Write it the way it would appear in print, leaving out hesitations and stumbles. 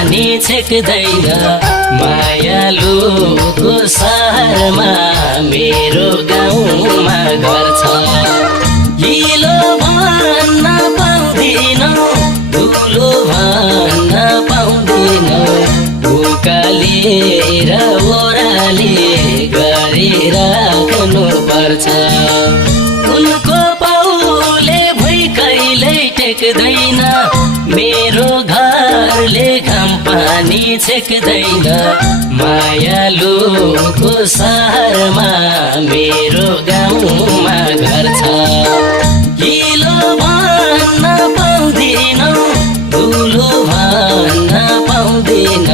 पानी छेक्दैन मायालुको सहरमा मेरो गाउँमा घर छ हिलो भन्न पाउँदिन धुलो भन्न पाउँदिन उकालेर ओराली गरिराख्नु पर्छ उनको पाउले भुइँ कहिल्यै टेक्दैन मेरो घरले घाम पानी छेक्दैन मायालुको सहरमा मेरो गाउँमा घर छ हिलो भन्न पाउँदिन धुलो भन्न पाउँदिन